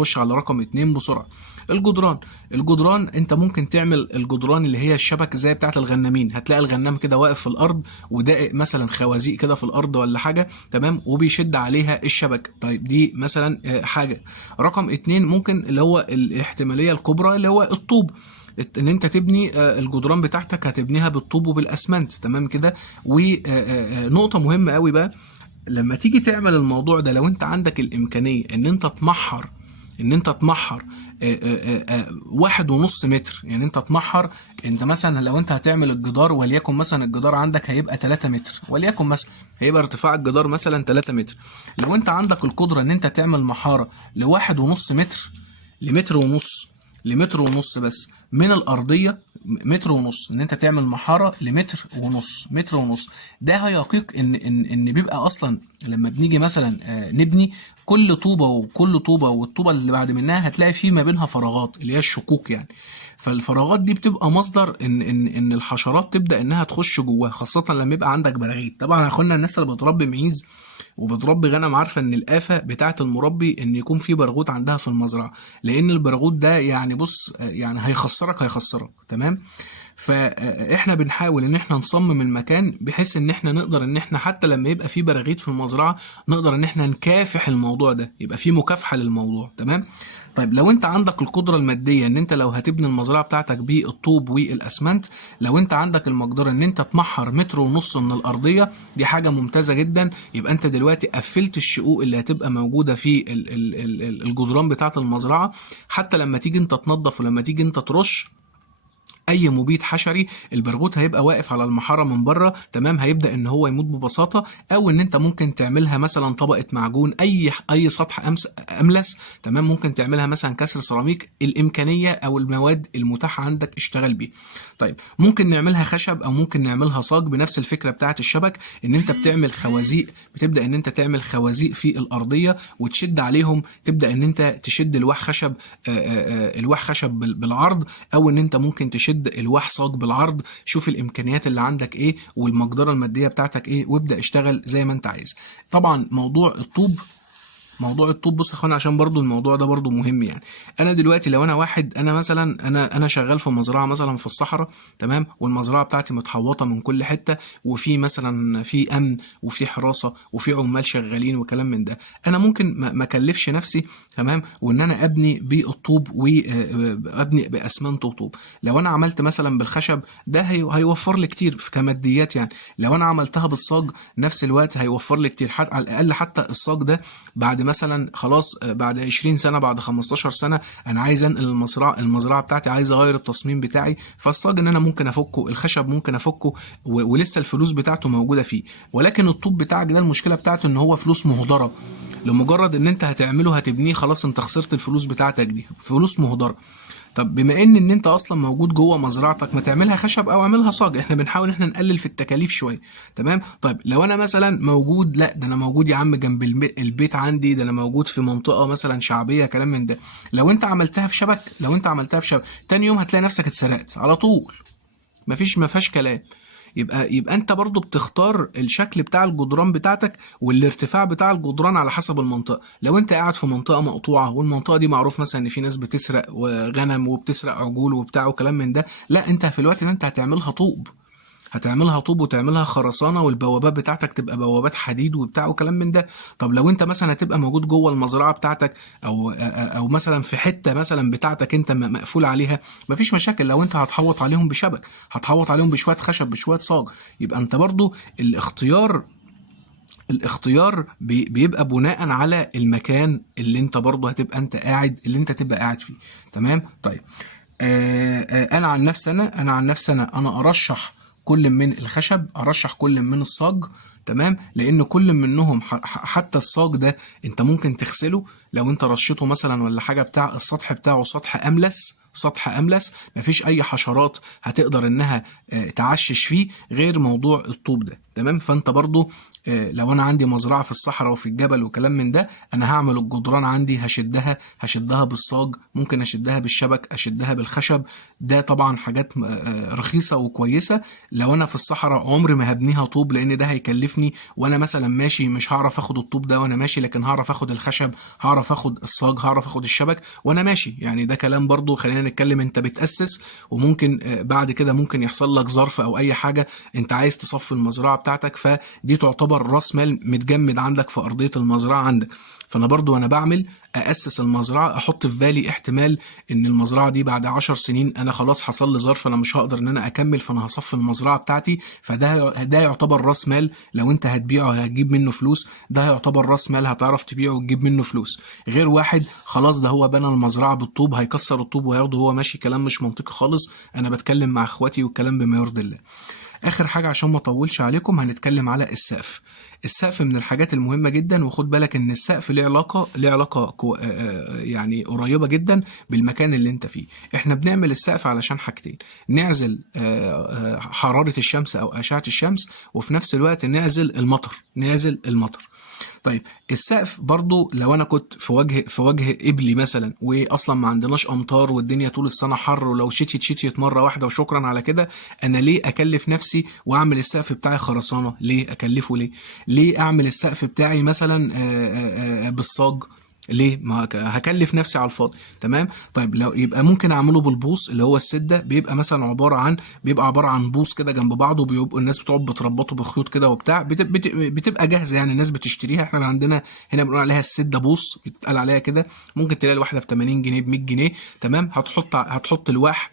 نخش على رقم 2 بسرعه. الجدران انت ممكن تعمل الجدران اللي هي الشبك زي بتاعه الغنامين. هتلاقي الغنام كده واقف في الارض ودائق مثلا خوازيق كده في الارض ولا حاجه، تمام، وبيشد عليها الشبكه. طيب دي مثلا حاجه. رقم 2 ممكن اللي هو الاحتماليه الكبرى اللي هو الطوب، ان انت تبني الجدران بتاعتك هتبنيها بالطوب وبالاسمنت، تمام كده. ونقطه مهمه قوي بقى لما تيجي تعمل الموضوع ده، لو انت عندك الامكانيه ان انت تمحر 1.5 متر، يعني انت تمحر، انت مثلا لو انت هتعمل الجدار وليكن مثلا الجدار عندك هيبقى 3 متر وليكن مثلا هيبقى ارتفاع الجدار مثلا 3 متر. لو انت عندك القدره ان انت تعمل محاره ل1.5 متر لمتر ونص بس من الارضيه، متر ونص، ان انت تعمل محاره متر ونص، ده هيقيق ان بيبقى اصلا لما بنيجي مثلا نبني كل طوبه والطوبه اللي بعد منها هتلاقي فيه ما بينها فراغات اللي هي الشقوق يعني. فالفراغات دي بتبقى مصدر ان الحشرات تبدا انها تخش جواها، خاصه لما يبقى عندك براغيث. طبعا يا اخوانا الناس اللي بتربي معيز وبتربي غنم عارفه ان الافه بتاعه المربي ان يكون في برغوث عندها في المزرعه، لان البرغوث ده يعني بص يعني هيخسرك تمام. فاحنا بنحاول ان احنا نصمم المكان بحيث ان احنا نقدر ان احنا حتى لما يبقى في براغيث في المزرعه نقدر ان احنا نكافح الموضوع ده، يبقى في مكافحه للموضوع، تمام. طيب لو انت عندك القدره الماديه ان انت لو هتبني المزرعه بتاعتك بالطوب والاسمنت، لو انت عندك المقدره ان انت تمحر 1.5 متر من الارضيه، دي حاجه ممتازه جدا. يبقى انت دلوقتي قفلت الشقوق اللي هتبقى موجوده في الجدران بتاعه المزرعه، حتى لما تيجي انت تنظف ولما تيجي انت ترش اي مبيد حشري، البرغوث هيبقى واقف على المحاره من بره، تمام، هيبدا ان هو يموت ببساطه. او ان انت ممكن تعملها مثلا طبقه معجون، اي سطح املس، تمام، ممكن تعملها مثلا كسر سيراميك، الامكانيه او المواد المتاحه عندك اشتغل بيه. طيب ممكن نعملها خشب او ممكن نعملها صاج بنفس الفكره بتاعه الشبك، ان انت بتعمل خوازيق، بتبدا ان انت تعمل خوازيق في الارضيه وتشد عليهم، تبدا ان انت تشد الواح خشب بالعرض، او ان انت ممكن تشد الواح صاج بالعرض. شوف الامكانيات اللي عندك ايه والمقدره الماديه بتاعتك ايه وابدا اشتغل زي ما انت عايز. طبعا موضوع الطوب بص يا اخوانا عشان برضو الموضوع ده برضو مهم يعني. انا دلوقتي لو انا واحد، انا مثلا انا شغال في مزرعه مثلا في الصحراء، تمام، والمزرعه بتاعتي متحوطه من كل حته، وفي مثلا في امن وفي حراسه وفي عمال شغالين وكلام من ده، انا ممكن ما اكلفش نفسي، تمام، وان انا ابني بالطوب وابني باسمنت وطوب. لو انا عملت مثلا بالخشب ده هيوفر لي كتير في كماديات يعني. لو انا عملتها بالصاج نفس الوقت هيوفر لي كتير، حتى على الاقل حتى الصاج ده بعد مثلا خلاص بعد 20 سنه بعد 15 سنه انا عايز انقل المزرعه بتاعتي، عايز اغير التصميم بتاعي، فالصاج ان انا ممكن افكه، الخشب ممكن افكه ولسه الفلوس بتاعته موجوده فيه. ولكن الطوب بتاعك ده المشكله بتاعته ان هو فلوس مهدره، لمجرد ان انت هتعمله هتبنيه خلاص انت خسرت الفلوس بتاعتك دي، فلوس مهدره. طب بما ان انت اصلا موجود جوه مزرعتك ما تعملها خشب او اعملها صاج، احنا بنحاول ان احنا نقلل في التكاليف شويه، تمام. طيب لو انا مثلا موجود، لا ده انا موجود يا عم جنب البيت عندي، ده انا موجود في منطقه مثلا شعبيه كلام من ده، لو انت عملتها في شبك تاني يوم هتلاقي نفسك اتسرقت على طول، ما فيهاش كلام. يبقى انت برضو بتختار الشكل بتاع الجدران بتاعتك والارتفاع بتاع الجدران على حسب المنطقه. لو انت قاعد في منطقه مقطوعه والمنطقه دي معروف مثلا ان في ناس بتسرق غنم وبتسرق عجول وبتاع وكلام من ده، لا انت في الوقت ده انت هتعملها طوب وتعملها خرسانه، والبوابات بتاعتك تبقى بوابات حديد وبتاع وكلام من ده. طب لو انت مثلا هتبقى موجود جوه المزرعه بتاعتك او مثلا في حته مثلا بتاعتك انت مقفول عليها، مفيش مشاكل. لو انت هتحوط عليهم بشبك، هتحوط عليهم بشويه خشب بشويه صاج، يبقى انت برضو الاختيار بيبقى بناء على المكان اللي انت برضو هتبقى انت قاعد فيه، تمام. طيب انا عن نفسي انا ارشح كل من الخشب، ارشح كل من الصاج، تمام، لان كل منهم حتى الصاج ده انت ممكن تغسله لو انت رشيته مثلا ولا حاجه بتاع السطح بتاعه سطح املس مفيش اي حشرات هتقدر انها تعشش فيه غير موضوع الطوب ده، تمام. فانت برضو لو انا عندي مزرعه في الصحراء وفي الجبل وكلام من ده، انا هعمل الجدران عندي هشدها بالصاج، ممكن اشدها بالشبك، اشدها بالخشب، ده طبعا حاجات رخيصه وكويسه. لو انا في الصحراء عمري ما هبنيها طوب لان ده هيكلفني هيكلفني، وانا مثلا ماشي مش هعرف اخد الطوب ده وانا ماشي، لكن هعرف اخد الخشب، هعرف اخد الصاج، هعرف اخد الشبك وانا ماشي. يعني ده كلام برضو خلينا نتكلم، انت بتأسس وممكن بعد كده ممكن يحصل لك ظرف او اي حاجة انت عايز تصفي المزرعة بتاعتك، فدي تعتبر راس مال متجمد عندك في ارضية المزرعة عندك. فانا برضو وانا بعمل اسس المزرعه احط في بالي احتمال ان المزرعه دي بعد 10 سنين انا خلاص حصل لي ظرف، انا مش هقدر ان انا اكمل، فانا هصفي المزرعه بتاعتي. ده يعتبر راس مال، لو انت هتبيعه هتجيب منه فلوس، ده يعتبر راس مال هتعرف تبيعه وتجيب منه فلوس. غير واحد خلاص ده هو بنى المزرعه بالطوب هيكسر الطوب وهياخده هو ماشي، كلام مش منطقي خالص. انا بتكلم مع اخواتي والكلام بما يرضي الله. اخر حاجه عشان ما اطولش عليكم هنتكلم على السقف. السقف من الحاجات المهمه جدا، وخد بالك ان السقف ليه علاقه يعني قريبه جدا بالمكان اللي انت فيه. احنا بنعمل السقف علشان حاجتين: نعزل حراره الشمس او اشعه الشمس، وفي نفس الوقت نعزل المطر. طيب السقف برضو لو انا كنت في وجه قبلي مثلا، واصلا ما عندناش امطار والدنيا طول السنه حر، ولو شتيت مره واحده وشكرا على كده، انا ليه اكلف نفسي واعمل السقف بتاعي خرسانه؟ ليه اكلفه؟ ليه اعمل السقف بتاعي مثلا بالصاج؟ ليه؟ ما هكلف نفسي على الفاضي. تمام. طيب لو يبقى ممكن اعمله بالبوص اللي هو السده، بيبقى مثلا عباره عن بوص كده جنب بعضه، وبيبقوا الناس بتقعد بتربطه بخيوط كده وبتاع، بتبقى جاهزه يعني الناس بتشتريها. احنا عندنا هنا بنقول عليها السده بوص، بتتقال عليها كده. ممكن تلاقي الواحده ب 80 جنيه ب 100 جنيه. تمام. هتحط الواح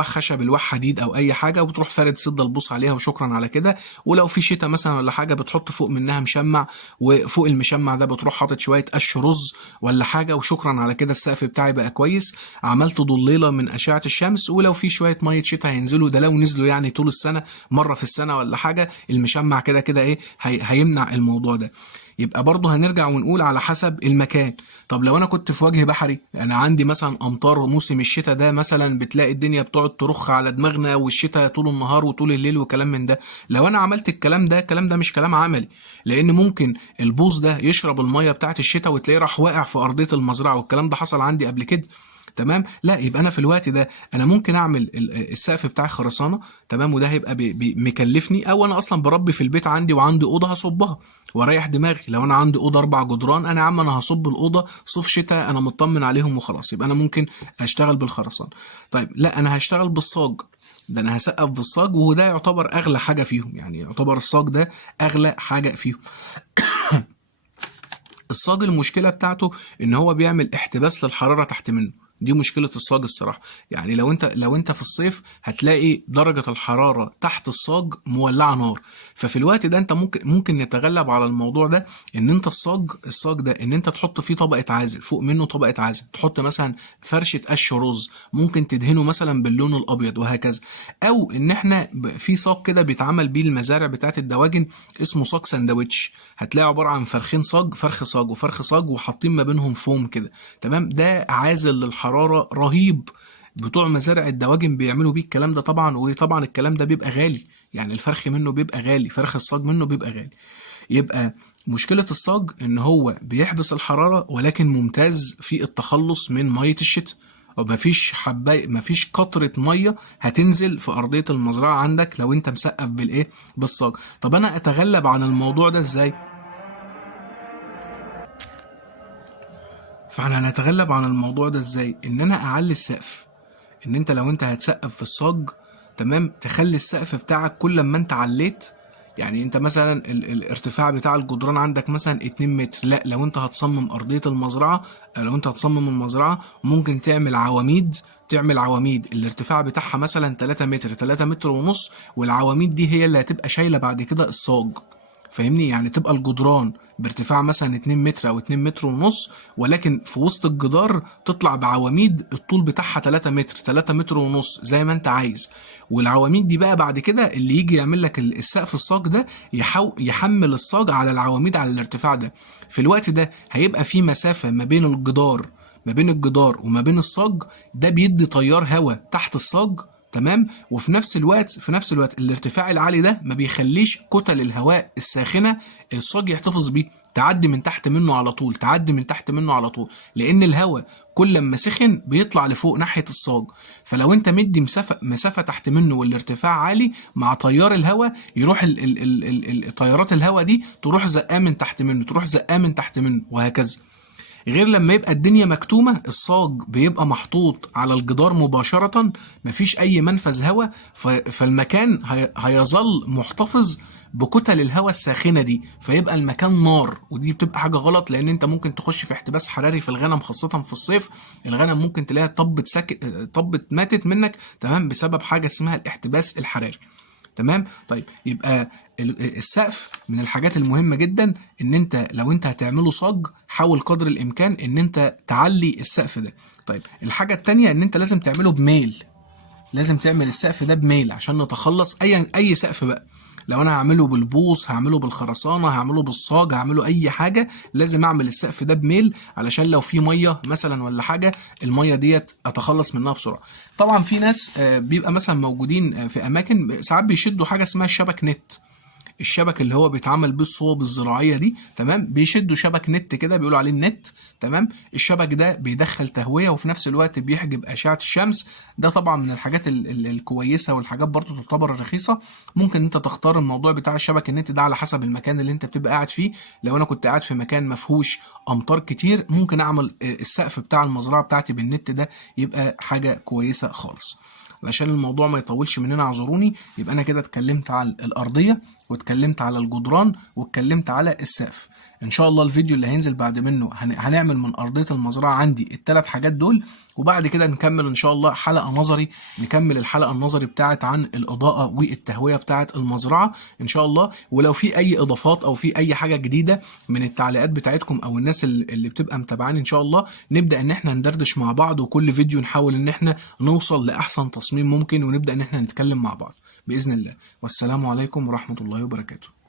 خشب، الواح حديد او اي حاجه، وبتروح فارد سده البوص عليها وشكرا على كده. ولو في شتاء مثلا ولا حاجه بتحط فوق منها مشمع، وفوق المشمع ده بتروح حاطط شويه قش رز ولا حاجه، وشكرا على كده السقف بتاعي بقى كويس. عملت ضليله من اشعه الشمس، ولو في شويه ميه شتاء هينزلوا، ده لو نزلوا يعني طول السنه مره في السنه ولا حاجه، المشمع كده كده ايه هيمنع الموضوع ده. يبقى برضه هنرجع ونقول على حسب المكان. طب لو انا كنت في وجه بحري، انا عندي مثلا امطار موسم الشتاء ده مثلا، بتلاقي الدنيا بتقعد ترخ على دماغنا، والشتاء طول النهار وطول الليل وكلام من ده. لو انا عملت الكلام ده مش كلام عملي، لان ممكن البوص ده يشرب الميه بتاعت الشتاء وتلاقيه راح واقع في ارضيه المزرعه، والكلام ده حصل عندي قبل كده. تمام. لا، يبقى انا في الوقت ده انا ممكن اعمل السقف بتاعي خرسانه. تمام. وده هيبقى مكلفني، او انا اصلا بربي في البيت عندي وعندي اوضه هصبها واريح دماغي. لو انا عندي اوضه 4 جدران، انا يا عم انا هصب الاوضه صيف شتاء، انا مطمن عليهم وخلاص، يبقى انا ممكن اشتغل بالخرسانه. طيب لا، انا هشتغل بالصاج، ده انا هسقف بالصاج، وده يعتبر اغلى حاجه فيهم، يعني يعتبر الصاج ده اغلى حاجه فيهم. الصاج المشكله بتاعته ان هو بيعمل احتباس للحراره تحت منه، دي مشكله الصاج الصراحه. يعني لو انت في الصيف هتلاقي درجه الحراره تحت الصاج مولعه نار، ففي الوقت ده انت ممكن نتغلب على الموضوع ده، ان انت الصاج ده ان انت تحط فيه طبقه عازل، فوق منه طبقه عازل، تحط مثلا فرشه قش رز، ممكن تدهنه مثلا باللون الابيض وهكذا. او ان احنا في صاج كده بيتعمل بيه المزارع بتاعت الدواجن، اسمه صاج ساندوتش، هتلاقي عباره عن فرخين صاج، فرخ صاج وفرخ صاج، وحاطين ما بينهم فوم كده. تمام. ده عازل للحراره رهيب، بتوع مزارع الدواجن بيعملوا بيه الكلام ده طبعا. وطبعا الكلام ده بيبقى غالي، يعني الفرخ منه بيبقى غالي، فرخ الصاج منه بيبقى غالي. يبقى مشكلة الصاج ان هو بيحبس الحرارة، ولكن ممتاز في التخلص من مية الشتاء، او مفيش قطرة مية هتنزل في ارضية المزرعة عندك لو انت مسقف بالصاج. طب انا اتغلب عن الموضوع ده ازاي؟ فاحنا هنتغلب عن الموضوع ده ازاي؟ ان انا اعلي السقف. ان انت لو انت هتسقف في الصاج، تمام، تخلي السقف بتاعك كل ما انت عليت، يعني انت مثلا الارتفاع بتاع الجدران عندك مثلا 2 متر، لا لو انت هتصمم ارضية المزرعة، لو انت هتصمم المزرعة ممكن تعمل عواميد الارتفاع بتاعها مثلا 3 متر 3 متر ونص، والعواميد دي هي اللي هتبقى شايلة بعد كده الصاج. فاهمني؟ يعني تبقى الجدران بارتفاع مثلا 2 متر او 2 متر ونص، ولكن في وسط الجدار تطلع بعواميد الطول بتاعها 3 متر 3 متر ونص زي ما انت عايز. والعواميد دي بقى بعد كده اللي يجي يعمل لك السقف الصاج ده يحمل الصاج على العواميد على الارتفاع ده. في الوقت ده هيبقى في مسافة ما بين الجدار وما بين الصاج، ده بيدي تيار هواء تحت الصاج. تمام. وفي نفس الوقت الارتفاع العالي ده ما بيخليش كتل الهواء الساخنه الصاج يحتفظ بيه، تعدي من تحت منه على طول، تعدي من تحت منه على طول، لان الهواء كل ما سخن بيطلع لفوق ناحيه الصاج. فلو انت مدي مسافه تحت منه والارتفاع عالي، مع تيار الهواء يروح تيارات الهواء دي تروح زقاه من تحت منه، تروح زقاه من تحت منه، وهكذا. غير لما يبقى الدنيا مكتومة، الصاج بيبقى محطوط على الجدار مباشرة، مفيش أي منفذ هواء، فالمكان هيظل محتفظ بكتل الهواء الساخنة دي، فيبقى المكان نار. ودي بتبقى حاجة غلط، لأن أنت ممكن تخش في احتباس حراري في الغنم، خاصة في الصيف. الغنم ممكن تلاقيها طبت ماتت منك، تمام، بسبب حاجة اسمها الاحتباس الحراري. تمام. طيب يبقى السقف من الحاجات المهمة جدا، ان انت لو انت هتعمله صاج، حاول قدر الامكان ان انت تعلي السقف ده. طيب الحاجة التانية ان انت لازم تعمله بميل، لازم تعمل السقف ده بميل عشان نتخلص اي سقف بقى. لو انا هعمله بالبوص، هعمله بالخرسانه، هعمله بالصاج، هعمله اي حاجه، لازم اعمل السقف ده بميل، علشان لو في ميه مثلا ولا حاجه، الميه ديت اتخلص منها بسرعه. طبعا في ناس بيبقى مثلا موجودين في اماكن ساعات بيشدوا حاجه اسمها الشبك نت، الشبك اللي هو بيتعمل بيه الصوب الزراعيه دي، تمام، بيشدوا شبك نت كده، بيقولوا عليه النت، تمام. الشبك ده بيدخل تهويه وفي نفس الوقت بيحجب اشعه الشمس. ده طبعا من الحاجات الكويسه، والحاجات برضو تعتبر رخيصه. ممكن انت تختار الموضوع بتاع الشبك النت ده على حسب المكان اللي انت بتبقى قاعد فيه. لو انا كنت قاعد في مكان ما فيهوش امطار كتير، ممكن اعمل السقف بتاع المزرعه بتاعتي بالنت ده، يبقى حاجه كويسه خالص. علشان الموضوع ما يطولش مننا اعذروني، يبقى انا كده اتكلمت على الارضيه، واتكلمت على الجدران، واتكلمت على السقف. ان شاء الله الفيديو اللي هينزل بعد منه هنعمل من ارضيه المزرعه عندي الثلاث حاجات دول، وبعد كده نكمل ان شاء الله حلقه نظري، نكمل الحلقه النظري بتاعت عن الاضاءه والتهويه بتاعت المزرعه ان شاء الله. ولو في اي اضافات او في اي حاجه جديده من التعليقات بتاعتكم او الناس اللي بتبقى متابعاني، ان شاء الله نبدا ان احنا ندردش مع بعض، وكل فيديو نحاول ان احنا نوصل لاحسن تصميم ممكن، ونبدا ان احنا نتكلم مع بعض باذن الله. والسلام عليكم ورحمه الله وبركاته.